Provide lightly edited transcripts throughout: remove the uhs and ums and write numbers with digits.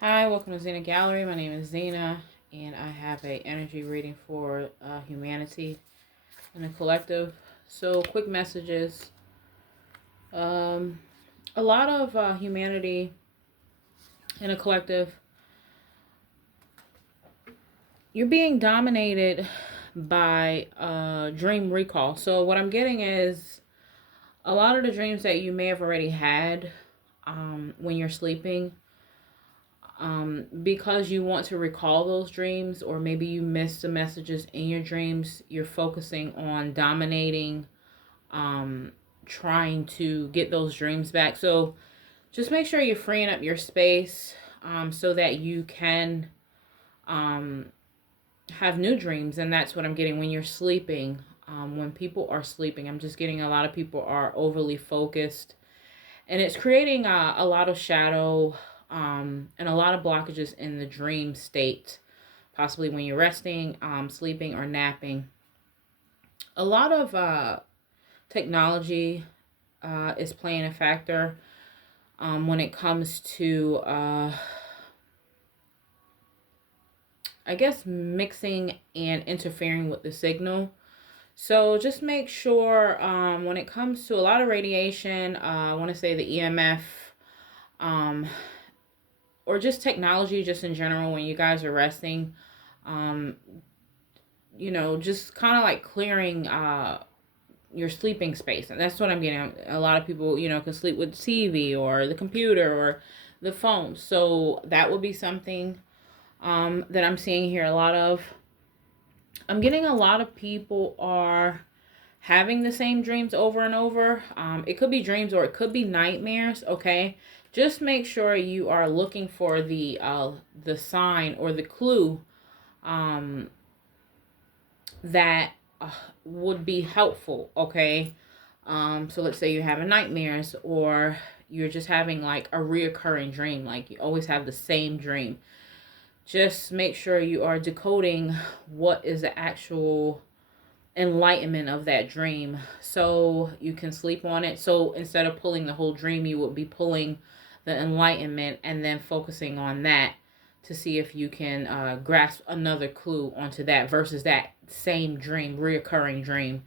Hi, welcome to Zenagallery. My name is Zena, and I have a energy reading for humanity and the collective. So, quick messages. Um, a lot of humanity in a collective, you're being dominated by dream recall. So, what I'm getting is a lot of the dreams that you may have already had when you're sleeping, because you want to recall those dreams, or maybe you missed the messages in your dreams. You're focusing on dominating, um, trying to get those dreams back. So just make sure you're freeing up your space, so that you can um, have new dreams. And that's what I'm getting when you're sleeping. When people are sleeping, I'm just getting a lot of people are overly focused, and it's creating a lot of shadow, and a lot of blockages in the dream state, possibly when you're resting, sleeping, or napping. A lot of technology is playing a factor when it comes to, I guess, mixing and interfering with the signal. So just make sure, when it comes to a lot of radiation, I want to say the EMF, um, or just technology, just in general, when you guys are resting, um, just kind of like clearing your sleeping space. And that's what I'm getting. A lot of people, can sleep with TV or the computer or the phone. So that would be something that I'm seeing here a lot of. I'm getting a lot of people are having the same dreams over and over. It could be dreams or it could be nightmares. Okay, just make sure you are looking for the sign or the clue um, that would be helpful. Okay, so let's say you're having nightmares, or you're just having like a reoccurring dream, like you always have the same dream. Just make sure you are decoding what is the actual enlightenment of that dream, so you can sleep on it. So instead of pulling the whole dream, you would be pulling the enlightenment and then focusing on that to see if you can grasp another clue onto that versus that same dream, reoccurring dream.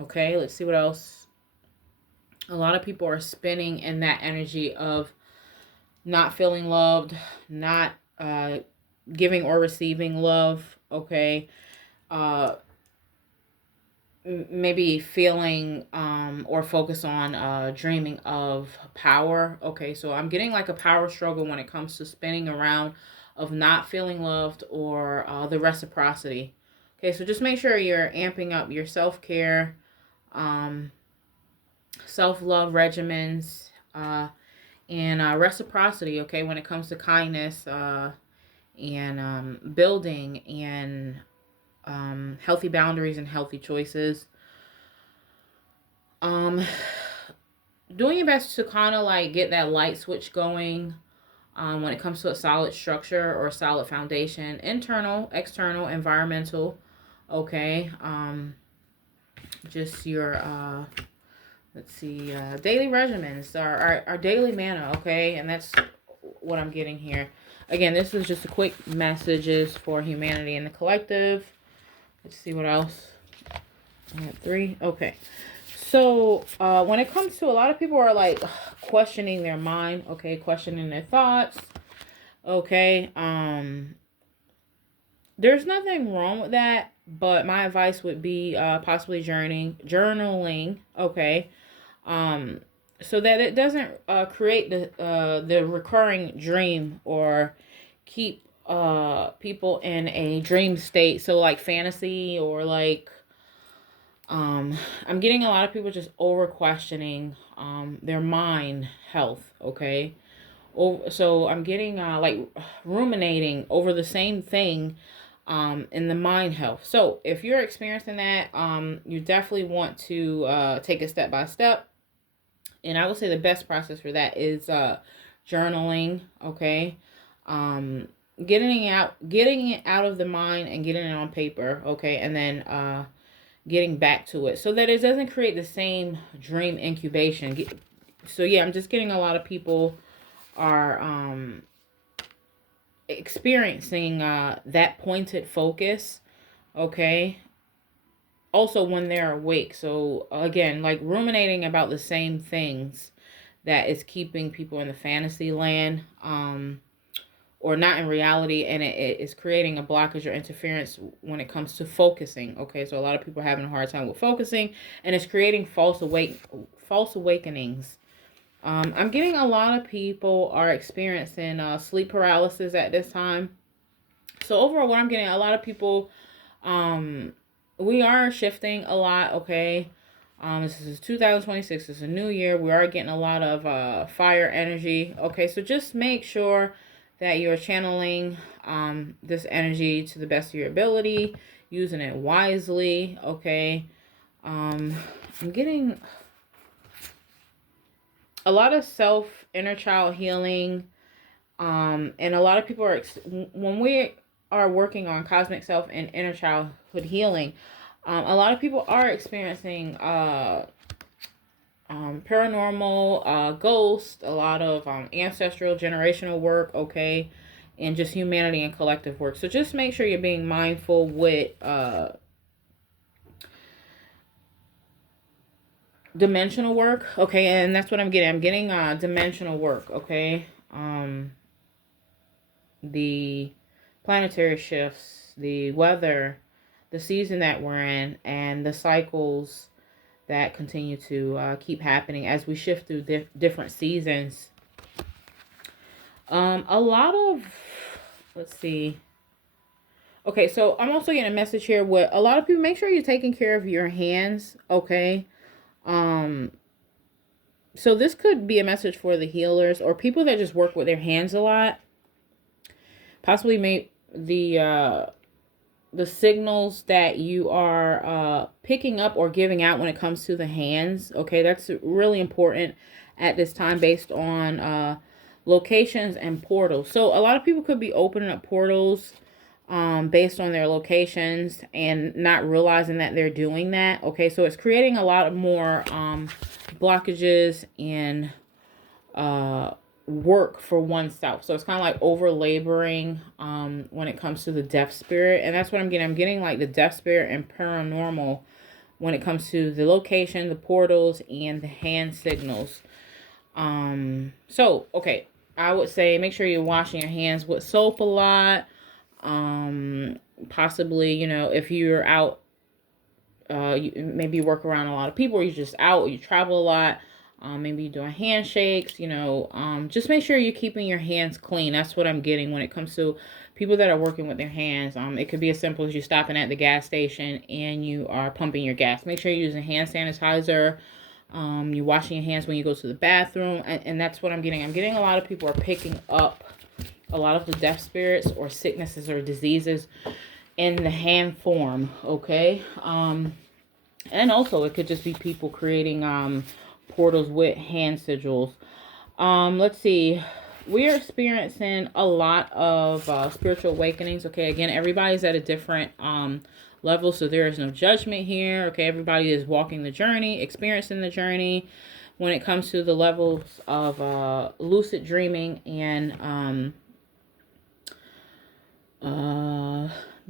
Okay, let's see what else. A lot of people are spinning in that energy of not feeling loved, not giving or receiving love. Okay, uh, maybe feeling or focus on dreaming of power. Okay, so I'm getting like a power struggle when it comes to spinning around of not feeling loved, or the reciprocity. Okay, so just make sure you're amping up your self-care, um, self-love regimens, and reciprocity. Okay, when it comes to kindness, and building, and healthy boundaries and healthy choices. Um, Doing your best to kind of like get that light switch going, when it comes to a solid structure or a solid foundation, internal, external, environmental. Okay. Just your let's see, daily regimens, our daily manna. Okay, and that's what I'm getting here. Again, this is just a quick messages for humanity and the collective. Let's see what else. I have three. Okay. So when it comes to, a lot of people are like questioning their mind. Okay, questioning their thoughts. Okay. There's nothing wrong with that, but my advice would be possibly journaling. Okay. Um, so that it doesn't create the recurring dream, or keep people in a dream state. So like fantasy, or like I'm getting a lot of people just over questioning their mind health. Okay. So I'm getting like ruminating over the same thing in the mind health. So if you're experiencing that, you definitely want to take it step by step. And I would say the best process for that is journaling. Okay. Um, getting it out of the mind and getting it on paper. Okay. And then getting back to it so that it doesn't create the same dream incubation. So yeah, I'm just getting a lot of people are experiencing that pointed focus, okay? Also when they're awake. So again, like ruminating about the same things that is keeping people in the fantasy land, or not in reality, and it is creating a blockage or interference when it comes to focusing. Okay, so a lot of people are having a hard time with focusing, and it's creating false awakenings. I'm getting a lot of people are experiencing sleep paralysis at this time. So overall, what I'm getting, a lot of people, um, we are shifting a lot. Okay, this is 2026. It's a new year. We are getting a lot of fire energy. Okay, so just make sure that you're channeling this energy to the best of your ability, using it wisely. Okay, I'm getting a lot of self inner child healing, and a lot of people are when we are working on cosmic self and inner childhood healing, a lot of people are experiencing paranormal, ghosts, a lot of ancestral generational work, okay, and just humanity and collective work. So just make sure you're being mindful with dimensional work, okay, and that's what I'm getting. I'm getting dimensional work, okay. The planetary shifts, the weather, the season that we're in, and the cycles that continue to keep happening as we shift through different seasons. A lot of, let's see. Okay, so I'm also getting a message here with a lot of people. Make sure you're taking care of your hands, okay? So this could be a message for the healers or people that just work with their hands a lot. Possibly make the signals that you are picking up or giving out when it comes to the hands. Okay, that's really important at this time based on locations and portals. So a lot of people could be opening up portals based on their locations and not realizing that they're doing that. Okay, so it's creating a lot more blockages and work for oneself. So it's kind of like over laboring when it comes to the death spirit, and that's what I'm getting. I'm getting like the death spirit and paranormal when it comes to the location, the portals, and the hand signals. So okay, I would say make sure you're washing your hands with soap a lot. Possibly, you know, if you're out, maybe you work around a lot of people, or you're just out, you travel a lot. Maybe you're doing handshakes, you know, just make sure you're keeping your hands clean. That's what I'm getting when it comes to people that are working with their hands. It could be as simple as you stopping at the gas station and you are pumping your gas. Make sure you're using hand sanitizer. You're washing your hands when you go to the bathroom. And that's what I'm getting. I'm getting a lot of people are picking up a lot of the death spirits or sicknesses or diseases in the hand form, okay? And also it could just be people creating portals with hand sigils. Let's see. We're experiencing a lot of spiritual awakenings. Okay, again, everybody's at a different level, so there is no judgment here. Okay, everybody is walking the journey, experiencing the journey. When it comes to the levels of lucid dreaming and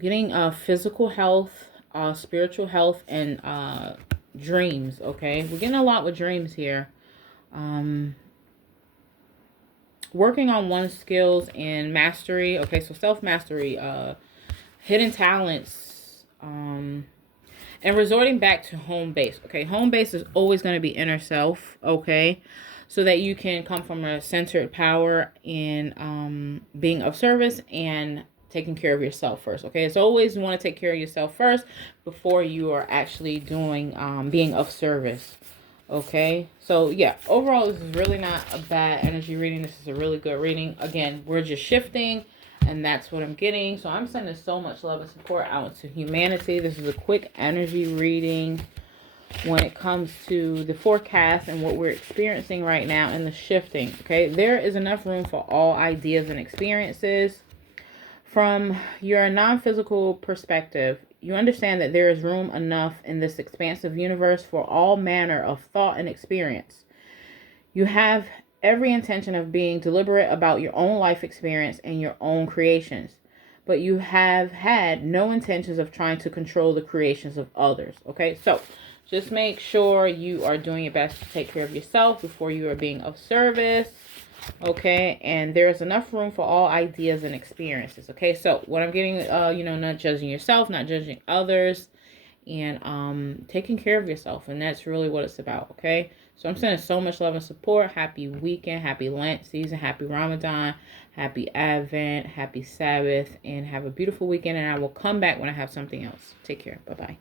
getting physical health, spiritual health, and dreams. Okay, we're getting a lot with dreams here. Working on one's skills and mastery. Okay, so self-mastery, hidden talents, and resorting back to home base. Okay, home base is always going to be inner self. Okay, so that you can come from a centered power in being of service and taking care of yourself first. Okay, it's always you want to take care of yourself first before you are actually doing being of service. Okay, so yeah, overall this is really not a bad energy reading. This is a really good reading. Again, we're just shifting, and that's what I'm getting. So I'm sending so much love and support out to humanity. This is a quick energy reading when it comes to the forecast and what we're experiencing right now and the shifting. Okay, there is enough room for all ideas and experiences. From your non-physical perspective, you understand that there is room enough in this expansive universe for all manner of thought and experience. You have every intention of being deliberate about your own life experience and your own creations. But you have had no intentions of trying to control the creations of others. Okay, so just make sure you are doing your best to take care of yourself before you are being of service. Okay, and there's enough room for all ideas and experiences. Okay, so what I'm getting, not judging yourself, not judging others, and taking care of yourself, and that's really what it's about. Okay, so I'm sending so much love and support. Happy weekend, happy Lent season, happy Ramadan, happy Advent, happy Sabbath, and have a beautiful weekend. And I will come back when I have something else. Take care. Bye bye.